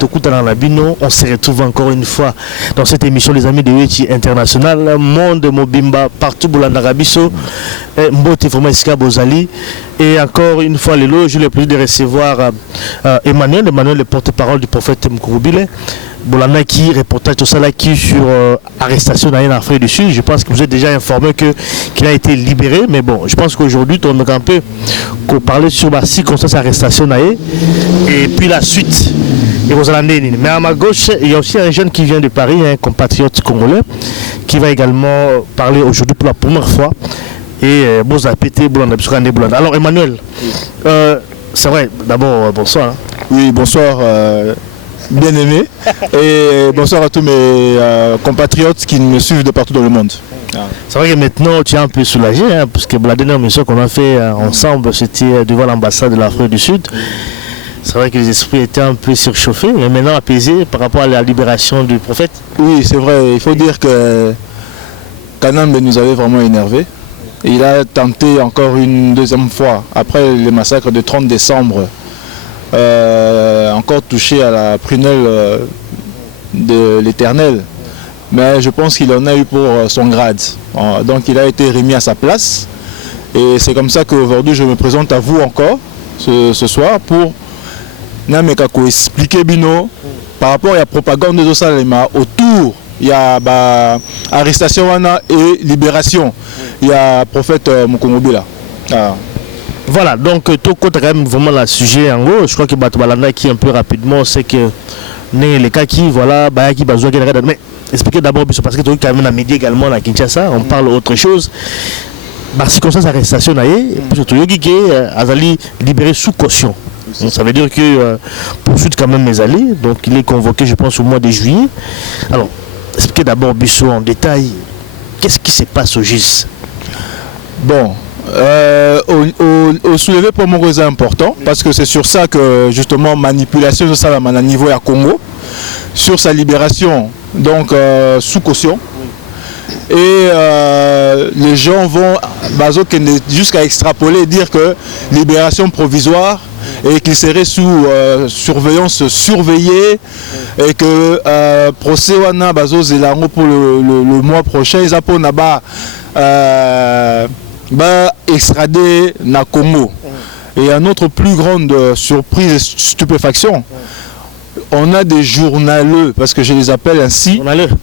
Tokutana Labino. On se retrouve encore une fois dans cette émission Les Amis de Wechi International. Monde Mobimba, partout Boulanda Rabiso, Mbote Fomaïska Bozali. Et encore une fois, j'ai le plaisir de recevoir Emmanuel, le porte-parole du prophète Mkouroubile. Bolanda qui reportage tout ça là qui sur arrestation en Afrique du Sud. Je pense que vous êtes déjà informé qu'il a été libéré, mais bon, je pense qu'aujourd'hui on va un peu parler sur la circonstance d'arrestation et puis la suite. Mais à ma gauche, il y a aussi un jeune qui vient de Paris, un compatriote congolais, qui va également parler aujourd'hui pour la première fois. Et bon, ça a pété, Bolanda. Alors Emmanuel, c'est vrai, d'abord bonsoir. Oui, bonsoir. Bien aimé et bonsoir à tous mes compatriotes qui me suivent de partout dans le monde. C'est vrai que maintenant tu es un peu soulagé parce que la dernière mission qu'on a fait ensemble c'était devant l'ambassade de l'Afrique du Sud. C'est vrai que les esprits étaient un peu surchauffés mais maintenant apaisés par rapport à la libération du prophète. Oui, c'est vrai, il faut dire que Kanambe nous avait vraiment énervés. Il a tenté encore une deuxième fois après le massacre de 30 décembre. Encore touché à la prunelle de l'Éternel, mais je pense qu'il en a eu pour son grade. Donc il a été remis à sa place et c'est comme ça qu'aujourd'hui je me présente à vous encore ce soir pour expliquer Bino par rapport à la propagande de Salema autour. Il y a arrestation et libération. Il y a prophète Mkouroubile. Voilà, donc tout quand même vraiment le sujet en gros, je crois que Batobalanda qui un peu rapidement c'est que les cas qui voilà qui besoin mais expliquez d'abord parce que tu as quand même un média également à Kinshasa, on parle autre chose. Circonstance d'arrestation surtout Yogi qui Azali libéré sous caution. Donc, ça veut dire que poursuite quand même mes alliés, donc il est convoqué je pense au mois de juillet. Alors, expliquez d'abord Bissot en détail qu'est-ce qui se passe au GIS. Bon, au soulevé pour moi c'est important parce que c'est sur ça que justement manipulation de ça à niveau à Congo sur sa libération donc sous caution et les gens vont jusqu'à extrapoler et dire que libération provisoire et qu'il serait sous surveillance surveillée et que procès wana bazo zelango pour le mois prochain ils appellent là-bas extradé na Congo. Et une autre plus grande surprise et stupéfaction, on a des journaleux, parce que je les appelle ainsi,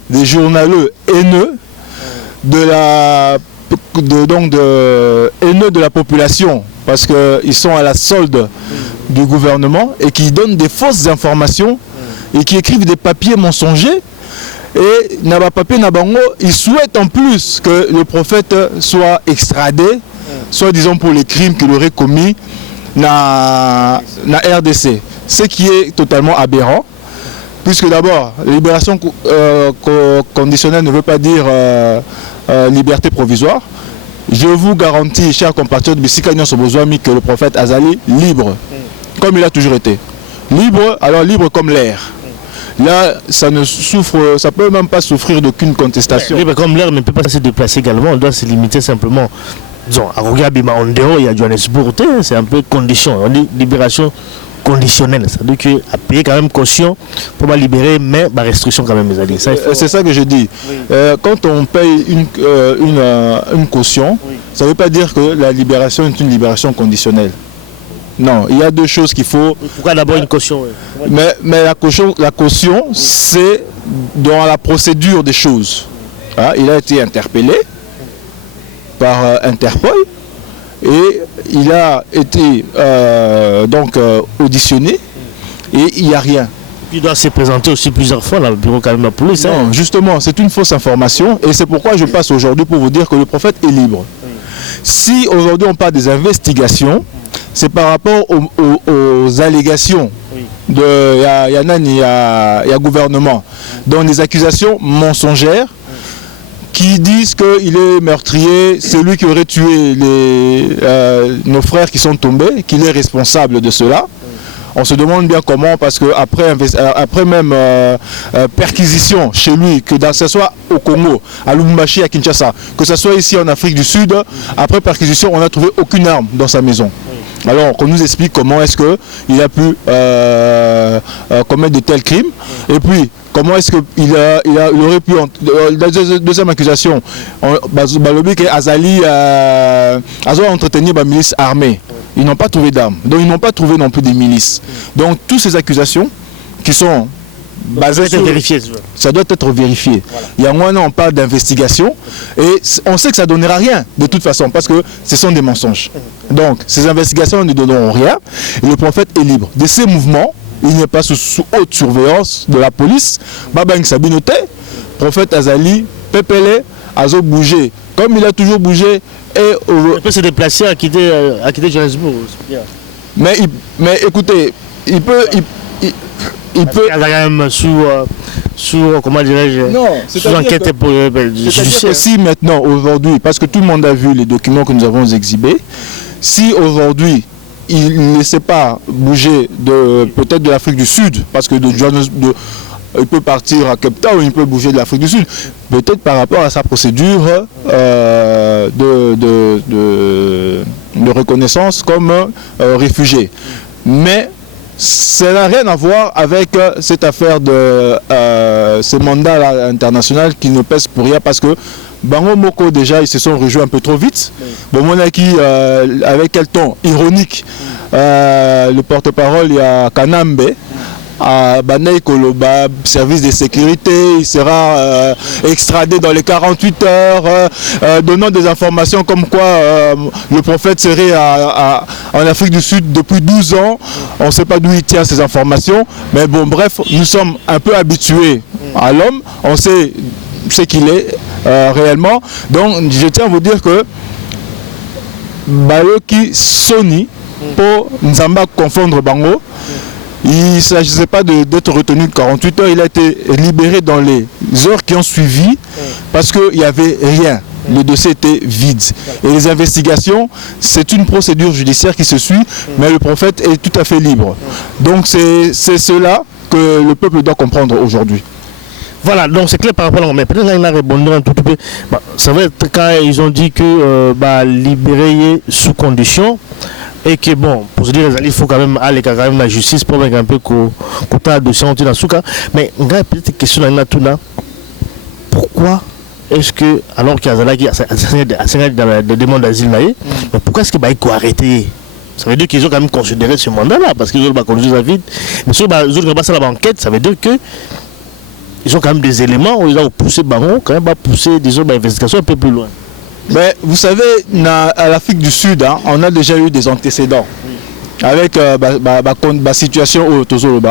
des journaleux haineux haineux de la population, parce qu'ils sont à la solde du gouvernement et qui donnent des fausses informations et qui écrivent des papiers mensongers. Et Naba Papé Nabango, il souhaite en plus que le prophète soit extradé, soit disons pour les crimes qu'il aurait commis na RDC. Ce qui est totalement aberrant, puisque d'abord, libération conditionnelle ne veut pas dire liberté provisoire. Je vous garantis, chers compatriotes, que le prophète Azali libre, comme il a toujours été. Libre, alors libre comme l'air. Là, ça peut même pas souffrir d'aucune contestation. Oui, comme l'air ne peut pas se déplacer également, on doit se limiter simplement. Disons, à Rogabima, en dehors, il y a Johannesburg, c'est un peu condition, on dit libération conditionnelle. C'est-à-dire qu'à payer quand même caution pour libérer, mais restriction quand même, mes amis. C'est ça que je dis. Oui. Quand on paye une caution, oui, ça ne veut pas dire que la libération est une libération conditionnelle. Non, il y a deux choses qu'il faut. Pourquoi d'abord une caution? Mais la caution, c'est dans la procédure des choses. Hein, il a été interpellé par Interpol et il a été auditionné et il n'y a rien. Il doit se présenter aussi plusieurs fois dans le bureau quand même de la police. Non, justement, c'est une fausse information et c'est pourquoi je passe aujourd'hui pour vous dire que le prophète est libre. Si aujourd'hui on parle des investigations, c'est par rapport aux allégations de y a gouvernement, donc des accusations mensongères qui disent qu'il est meurtrier, c'est lui qui aurait tué nos frères qui sont tombés, qu'il est responsable de cela. On se demande bien comment, parce qu'après même perquisition chez lui, que ce soit au Congo, à Lubumbashi, à Kinshasa, que ce soit ici en Afrique du Sud, après perquisition, on n'a trouvé aucune arme dans sa maison. Alors qu'on nous explique comment est-ce qu'il a pu commettre de tels crimes. Et puis, comment est-ce qu'il aurait pu... La deuxième accusation, Balobi que Azali a entretenu la milice armée. Ils n'ont pas trouvé d'armes. Donc, ils n'ont pas trouvé non plus des milices. Donc, toutes ces accusations qui sont... Ça doit être vérifié. Voilà. Il y a un moment, on parle d'investigation et on sait que ça ne donnera rien de toute façon parce que ce sont des mensonges. Donc, ces investigations ne donneront rien et le prophète est libre. De ces mouvements, il n'est pas sous haute surveillance de la police. Babang Sabinote, prophète Azali, Pepele, Azo bougé comme il a toujours bougé. Il peut se déplacer à quitter Johannesburg. Mais écoutez, il peut... Il peut quand même sous comment dirais-je, sous enquête judiciaire. Si maintenant, aujourd'hui, parce que tout le monde a vu les documents que nous avons exhibés, si aujourd'hui il ne laissait pas bouger peut-être de l'Afrique du Sud, parce que il peut partir à Cape Town, il peut bouger de l'Afrique du Sud, peut-être par rapport à sa procédure de reconnaissance comme réfugié. Mais ça n'a rien à voir avec cette affaire de ces mandats internationaux qui ne pèsent pour rien parce que Bango Moko déjà ils se sont rejoints un peu trop vite. Bon, Monaki avec quel ton ironique le porte-parole il y a Kanambe à Banei Koloba, service de sécurité, il sera extradé dans les 48 heures, donnant des informations comme quoi le prophète serait en Afrique du Sud depuis 12 ans. On ne sait pas d'où il tient ces informations, mais bon, bref, nous sommes un peu habitués à l'homme, on sait ce qu'il est réellement. Donc, je tiens à vous dire que Bayoki Sony, pour Nzamba confondre Bango, il ne s'agissait pas d'être retenu 48 heures, il a été libéré dans les heures qui ont suivi parce qu'il n'y avait rien. Le dossier était vide. Et les investigations, c'est une procédure judiciaire qui se suit, mais le prophète est tout à fait libre. Donc c'est cela que le peuple doit comprendre aujourd'hui. Voilà, donc c'est clair par rapport à... Mais peut-être qu'il a répondu un tout petit peu. Bah, ça va être quand ils ont dit que libérer sous condition. Et que bon, pour se dire, il faut quand même aller quand même la justice pour un peu qu'on a dossier en Souka. Mais on a peut-être une question dans la pourquoi est-ce que, alors qu'il y a des demandes d'asile, mais pourquoi est-ce qu'il faut arrêter? Ça veut dire qu'ils ont quand même considéré ce mandat-là, parce qu'ils ont conduit la vie. Mais si ils ont passé la banquette, ça veut dire que ils ont quand même des éléments où ils ont poussé Baron, quand même pousser des investigations un peu plus loin. Mais vous savez, à l'Afrique du Sud, on a déjà eu des antécédents avec la situation au Tozo.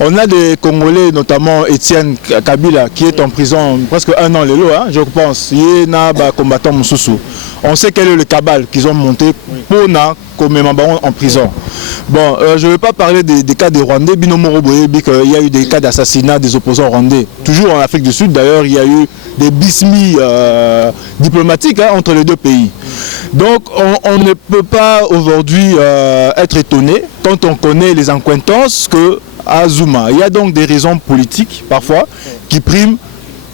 On a des Congolais, notamment Étienne Kabila, qui est en prison presque 1 an, je pense. Il y a un combattant Moussoussou. On sait quel est le cabal qu'ils ont monté pour comme en prison. Bon, je ne vais pas parler des cas des Rwandais. Il y a eu des cas d'assassinat des opposants rwandais. Toujours en Afrique du Sud, d'ailleurs, il y a eu des bismis diplomatiques entre les deux pays. Donc, on ne peut pas aujourd'hui être étonné quand on connaît les accointances que à Zuma. Il y a donc des raisons politiques, parfois, qui priment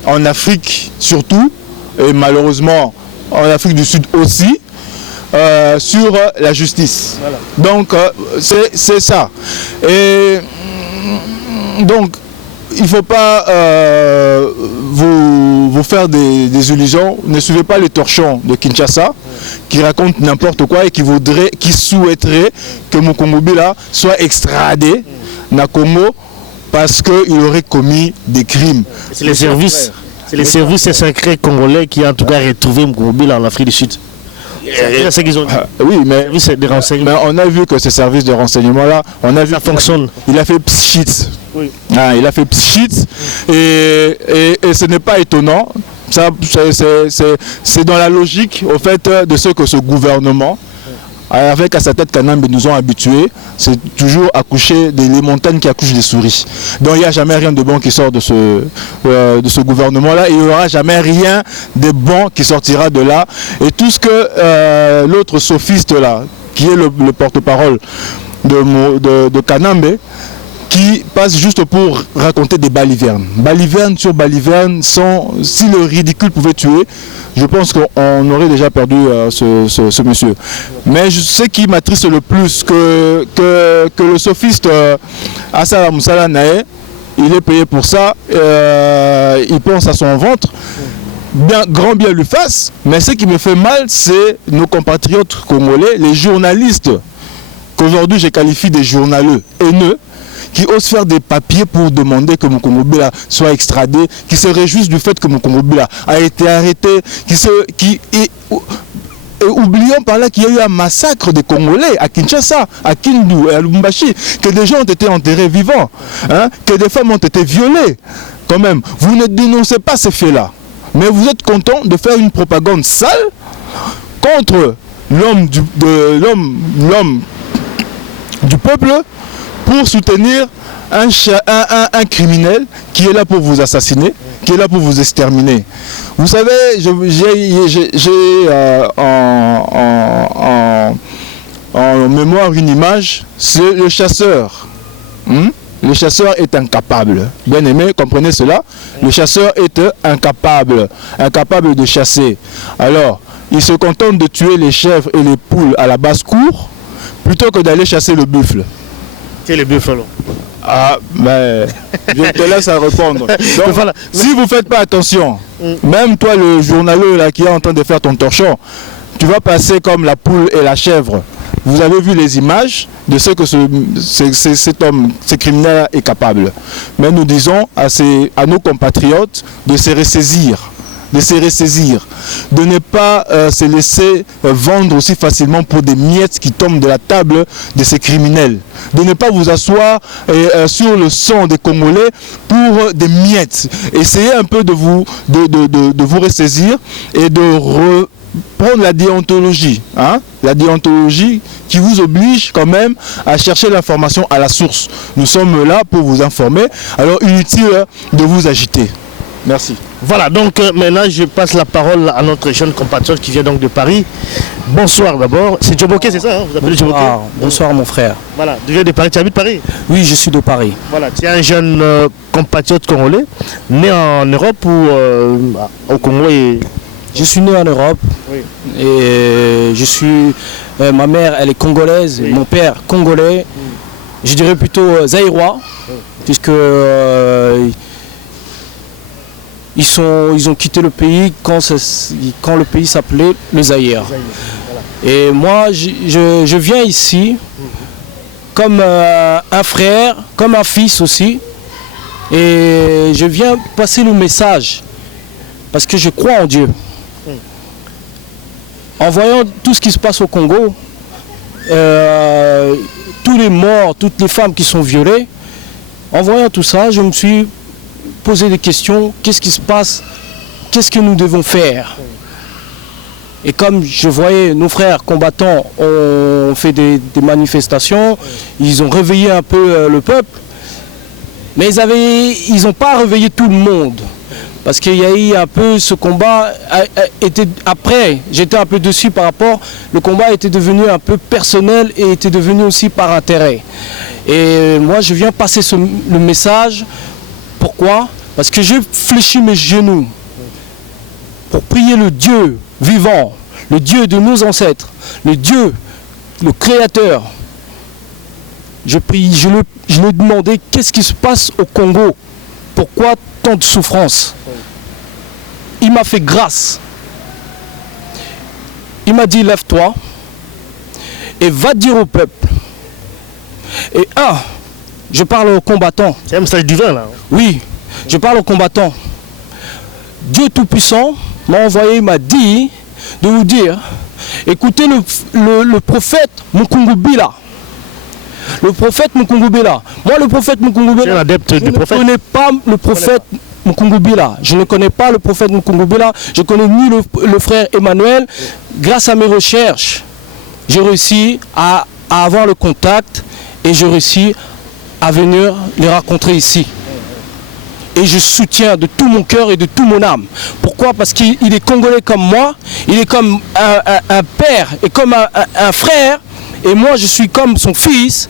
en Afrique surtout, et malheureusement en Afrique du Sud aussi, sur la justice. Voilà. Donc, c'est ça. Et donc, il ne faut pas vous faire des illusions. Ne suivez pas les torchons de Kinshasa qui racontent n'importe quoi et qui souhaiteraient que Mukongobila soit extradé na Congo parce qu'il aurait commis des crimes. C'est les services secrets congolais qui ont en tout cas retrouvé Mukongobila en Afrique du Sud. C'est ce qu'ils ont dit. Oui, mais on a vu que ces services de renseignement-là, ça fonctionne. Il a fait pshit. Oui. Il a fait pshit et ce n'est pas étonnant. C'est dans la logique au fait de ce que ce gouvernement, avec à sa tête Kanambe, nous ont habitués, c'est toujours accoucher les montagnes qui accouchent des souris. Donc il n'y a jamais rien de bon qui sort de ce gouvernement-là. Il n'y aura jamais rien de bon qui sortira de là. Et tout ce que l'autre sophiste là, qui est le porte-parole de Kanambe, qui passent juste pour raconter des balivernes. Baliverne sur baliverne, si le ridicule pouvait tuer, je pense qu'on aurait déjà perdu ce monsieur. Mais ce qui m'attriste le plus, que le sophiste Assala Moussala Nae, il est payé pour ça, il pense à son ventre, grand bien lui fasse, mais ce qui me fait mal, c'est nos compatriotes congolais, les journalistes, qu'aujourd'hui je qualifie des journaleux haineux, qui osent faire des papiers pour demander que Mukungu Bila soit extradé, qui se réjouissent du fait que Mukungu Bila a été arrêté, et oublions par là qu'il y a eu un massacre des Congolais à Kinshasa, à Kindu et à Lubumbashi, que des gens ont été enterrés vivants, hein, que des femmes ont été violées. Quand même, vous ne dénoncez pas ces faits-là, mais vous êtes content de faire une propagande sale contre l'homme du peuple, pour soutenir un criminel qui est là pour vous assassiner, qui est là pour vous exterminer. Vous savez, j'ai en mémoire une image, c'est le chasseur. Le chasseur est incapable. Bien aimé, comprenez cela. Le chasseur est incapable de chasser. Alors, il se contente de tuer les chèvres et les poules à la basse-cour, plutôt que d'aller chasser le buffle. C'est les buffles. Ah, mais je te laisse à répondre. Donc, voilà. Si vous ne faites pas attention, même toi le journaleux là, qui est en train de faire ton torchon, tu vas passer comme la poule et la chèvre. Vous avez vu les images de ce que cet homme, ce criminel est capable. Mais nous disons à nos compatriotes de se ressaisir. De ne pas se laisser vendre aussi facilement pour des miettes qui tombent de la table de ces criminels. De ne pas vous asseoir sur le sang des Congolais pour des miettes. Essayez un peu de vous ressaisir et de reprendre la déontologie. Hein? La déontologie qui vous oblige quand même à chercher l'information à la source. Nous sommes là pour vous informer, alors inutile de vous agiter. Merci. Voilà, donc maintenant je passe la parole à notre jeune compatriote qui vient donc de Paris. Bonsoir d'abord. C'est Djoboké, c'est ça, hein? Vous appelez Djoboké? Bonsoir mon frère. Voilà, tu viens de Paris, tu habites Paris? Oui, je suis de Paris. Voilà, tu es un jeune compatriote congolais, né en Europe ou au Congo Je suis né en Europe. Oui. Et je suis... ma mère, elle est congolaise, oui. Mon père, congolais. Je dirais plutôt zaïrois, puisque... Ils ont quitté le pays quand le pays s'appelait le Zaïre. Voilà. Et moi, je viens ici comme un frère, comme un fils aussi. Et je viens passer le message parce que je crois en Dieu. En voyant tout ce qui se passe au Congo, tous les morts, toutes les femmes qui sont violées, en voyant tout ça, je me suis poser des questions, qu'est-ce qui se passe, qu'est-ce que nous devons faire. Et comme je voyais nos frères combattants ont fait des manifestations, ils ont réveillé un peu le peuple, mais ils n'ont pas réveillé tout le monde. Parce qu'il y a eu un peu ce combat, après j'étais un peu dessus par rapport, le combat était devenu un peu personnel et était devenu aussi par intérêt. Et moi je viens passer le message. Pourquoi? Parce que je fléchis mes genoux pour prier le Dieu vivant, le Dieu de nos ancêtres, le Dieu, le Créateur. Je prie, je lui ai demandé qu'est-ce qui se passe au Congo, pourquoi tant de souffrance. Il m'a fait grâce. Il m'a dit lève-toi et va dire au peuple. Et je parle aux combattants. C'est un message divin là. Oui, je parle aux combattants. Dieu Tout-Puissant m'a envoyé, il m'a dit de vous dire, écoutez le prophète Mukungu Bila. Le prophète Mukungu Bila. Moi le prophète Mukungu Bila, je ne connais pas le prophète Mukungu Bila. Je ne connais pas le prophète Mukungu Bila. Je connais ni le frère Emmanuel. Grâce à mes recherches, j'ai réussi à avoir le contact et j'ai réussi à venir les rencontrer ici. Et je soutiens de tout mon cœur et de toute mon âme. Pourquoi? Parce qu'il est congolais comme moi, il est comme un père et comme un frère, et moi je suis comme son fils,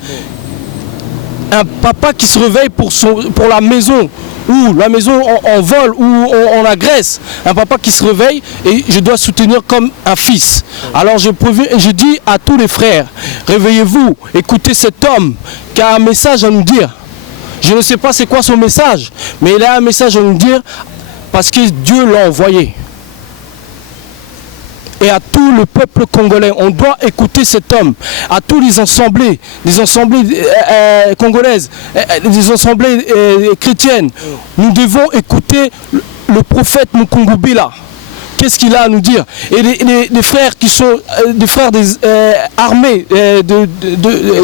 un papa qui se réveille pour la maison, ou la maison en vol, ou on agresse. Un papa qui se réveille et je dois soutenir comme un fils. Alors je dis à tous les frères, réveillez-vous, écoutez cet homme qui a un message à nous dire. Je ne sais pas c'est quoi son message, mais il a un message à nous dire parce que Dieu l'a envoyé. Et à tout le peuple congolais, on doit écouter cet homme. À tous les assemblées congolaises, les assemblées chrétiennes, nous devons écouter le prophète Mukungubila. Qu'est-ce qu'il a à nous dire? Et les frères qui sont des frères des armées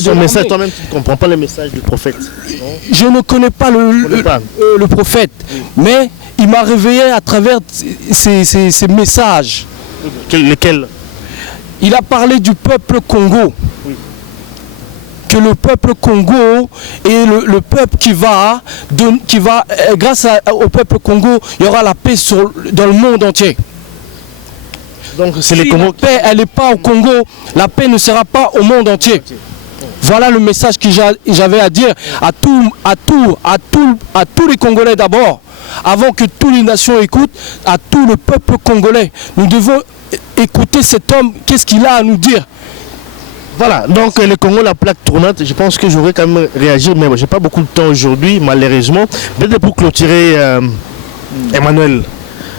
son message, toi-même tu ne comprends pas le message du prophète. Je ne connais pas le prophète, mais il m'a réveillé à travers ces messages. Lesquels? Il a parlé du peuple Congo. Oui. Que le peuple Congo est le peuple qui va grâce au peuple Congo, il y aura la paix dans le monde entier. Donc c'est les Congos. La paix, elle n'est pas au Congo, la paix ne sera pas au monde entier. Voilà le message que j'avais à dire à tous les Congolais d'abord. Avant que toutes les nations écoutent, à tout le peuple congolais. Nous devons écouter cet homme, qu'est-ce qu'il a à nous dire. Voilà, donc le Congo, la plaque tournante, je pense que j'aurais quand même réagi, mais je n'ai pas beaucoup de temps aujourd'hui, malheureusement. Peut-être pour clôturer, Emmanuel,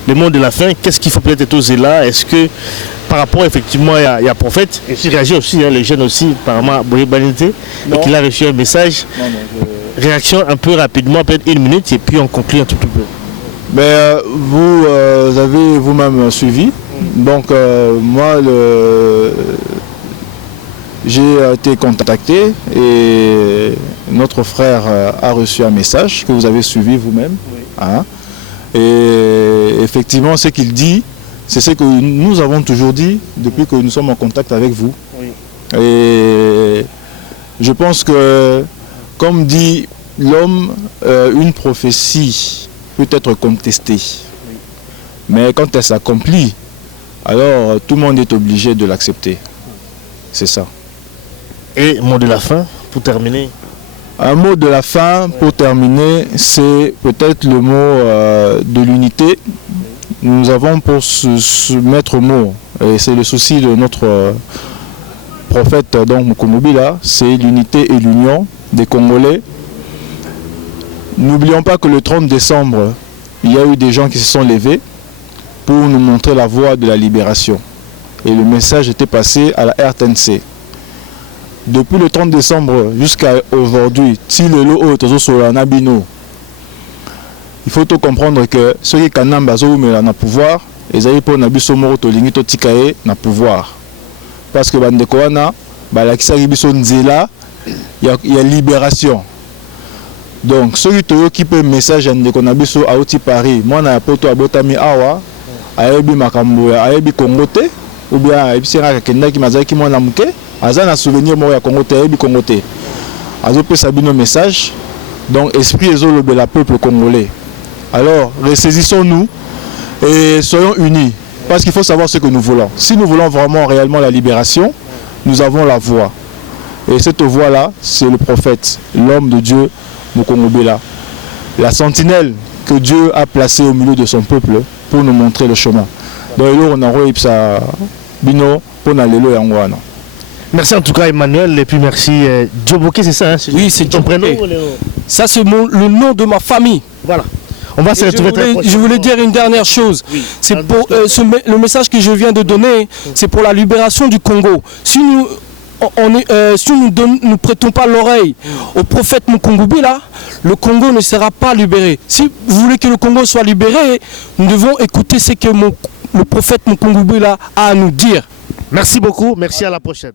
le mot de la fin, qu'est-ce qu'il faut peut-être oser là? Est-ce que par rapport effectivement il y a prophète, et si réagit aussi, les jeunes aussi, apparemment à Boye Banité, et qu'il a reçu un message. Réaction un peu rapidement, peut-être 1 minute, et puis on conclut un tout petit peu. Mais vous avez vous-même suivi. Donc moi, j'ai été contacté et notre frère a reçu un message que vous avez suivi vous-même. Oui. Hein? Et effectivement, ce qu'il dit, c'est ce que nous avons toujours dit depuis que nous sommes en contact avec vous. Oui. Et je pense que, comme dit l'homme, une prophétie peut être contestée. Oui. Mais quand elle s'accomplit, alors tout le monde est obligé de l'accepter. C'est ça. Et mot de la fin, pour terminer? Un mot de la fin, pour terminer, c'est peut-être le mot de l'unité. Nous avons pour ce maître mot, et c'est le souci de notre prophète donc Mukungubila, c'est l'unité et l'union des Congolais. N'oublions pas que le 30 décembre, il y a eu des gens qui se sont levés pour nous montrer la voie de la libération. Et le message était passé à la RTNC. Depuis le 30 décembre jusqu'à aujourd'hui, il faut tout comprendre que ceux qui ont le pouvoir, ils ont le pouvoir. Parce que il y a libération. Donc, ceux qui peuvent message à Oti Paris, moi, je suis Abotami Awa, Aebi Makambo, Aebi Kongote, ou bien Aebi Kenda qui m'a dit moi namuke, Azana souvenir moi Kongote, Aebi Kongote. Azope Sabino message, donc esprit et le peuple congolais. Alors, ressaisissons-nous et soyons unis, parce qu'il faut savoir ce que nous voulons. Si nous voulons vraiment réellement la libération, nous avons la voix. Et cette voix-là, c'est le prophète, l'homme de Dieu, Mukungubila, la sentinelle que Dieu a placée au milieu de son peuple pour nous montrer le chemin. Donc, on a bino pour aller à. Merci en tout cas Emmanuel, et puis merci Djoboké, c'est ça hein? Oui, c'est ton prénom. Ça c'est le nom de ma famille. Voilà. On va se retrouver très prochainement. Je voulais dire une dernière chose. Oui. C'est pour le message que je viens de donner, c'est pour la libération du Congo. Si nous nous prêtons pas l'oreille au prophète Mukungubila, le Congo ne sera pas libéré. Si vous voulez que le Congo soit libéré, nous devons écouter ce que le prophète Mukungubila a à nous dire. Merci beaucoup, merci à la prochaine.